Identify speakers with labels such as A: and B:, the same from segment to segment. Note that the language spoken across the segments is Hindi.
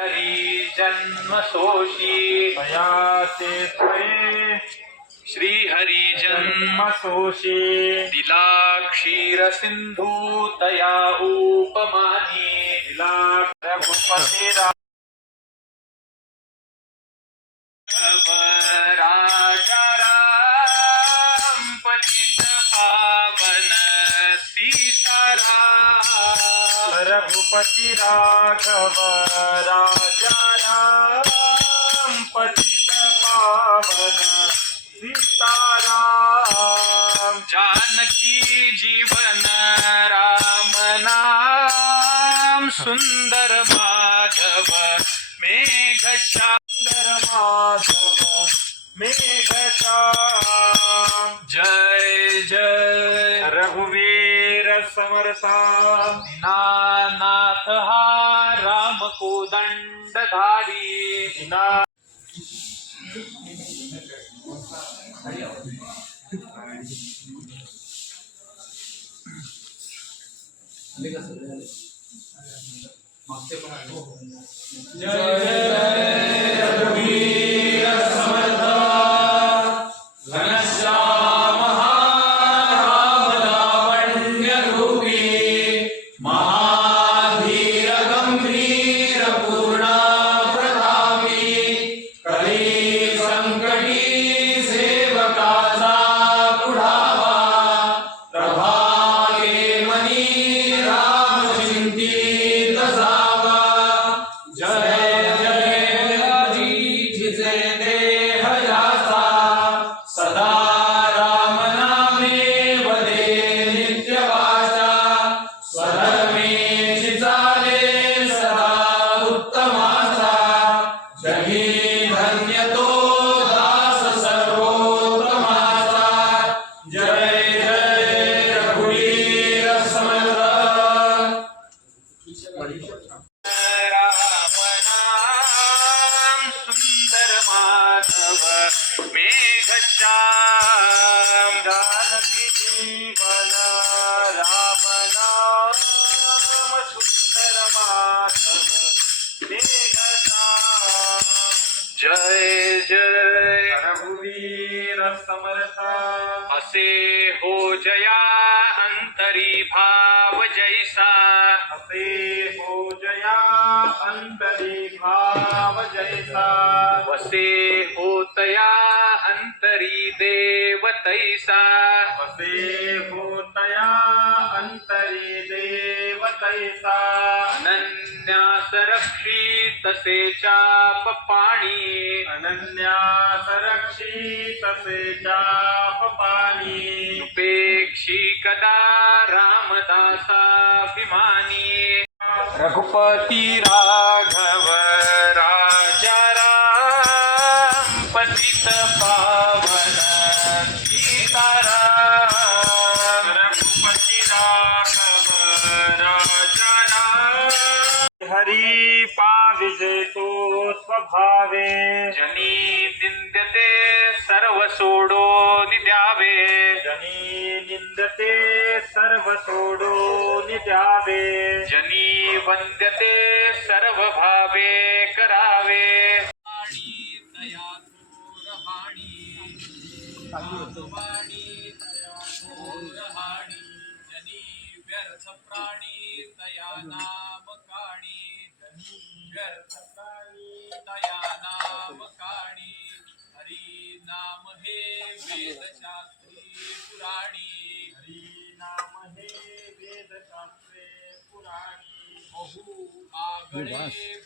A: हरी जन्म सोशी
B: तया ते
A: श्री हरी जन्म
B: जन्मसोषे
A: दिला क्षीर सिंधु तया उपमानी
B: दिला रघुपती
A: राजा राम पतित पावन सीताराम।
B: रघुपती राघव, राजा राम, पतित पावन, सीताराम।
A: जानकी जीवन, राम नाम, सुंदर माधव, मेघ
B: सुंदर माधव मेघश्याम
A: जय जय।
B: रघुवीर समर्था
A: दीनानाथ
B: दिना
A: राम माधव मेघश्याम
B: जानकी जीवन राम नाम सुंदर माधव मेघश्याम
A: जय जय
B: रघुवीर समर्था
A: असे हो जया अंतरी भाव जैसा
B: असे हो जया अंतरी भाव जैसा
A: वसे तैसा।
B: वसे होतया अंतरी देव तैसा।
A: अनन्यास रक्षित तसे चाप पाणी
B: अनन्या संरक्षित से चाप पाणी
A: उपेक्षी कदा रामदासाभिमानी।
B: रघुपती
A: राघव राजा राम पतित पावन
B: पाविजे तो स्वभावे।
A: जनी निंदते सर्व सोडो निद्यावे।
B: जनी निंदते सर्व सोडून द्यावे
A: जनी वंद्यते सर्व भावे करावे
C: व्यर्थ व्यर्थ प्राणी तया नाम काणी हरी नाम हे वेदशास्त्री पुराणी।
B: हरी नाम हे वेदशास्त्रे पुराणी।
C: बहु आगळे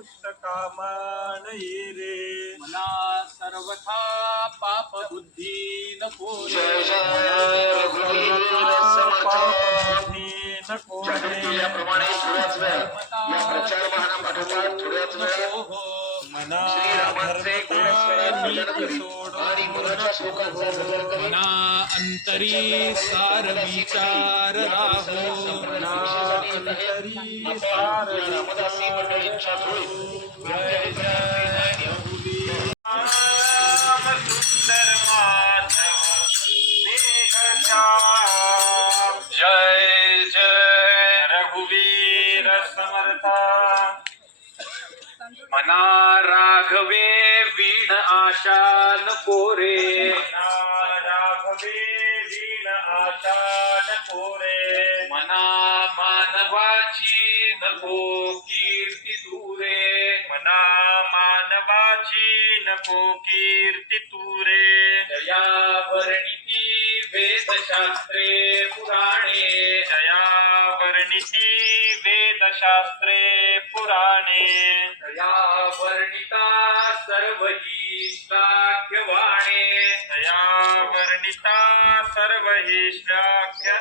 B: मान ये रे
C: मना सर्वथा पाप बुद्धी नको
B: नको
D: याप्रमाणे थोड्याच वेळ या प्रचार वाहनापाठोपाठ थोड्याच वेळ
C: हो हो
B: मना
C: अंतरी सार विचार राहो।
B: मना अंतरी सार
D: रामदासी मंडळींच्या
A: मना राघवे वीण आशा नको रे
B: मना राघवे वीण आचान कोरे।
A: मना मानवाची नको कीर्ती दूरे।
B: मना मानवाची नको कीर्ती तुरे
A: दया वर्णिती वेदशास्त्रे पुराणे।
B: जया वर्णिती वेदशास्त्रे पुराणे।
A: वर्णिता सर्व ही श्लाघ्यवाणे
B: तया वर्णिता सर्व हि श्लाघ्य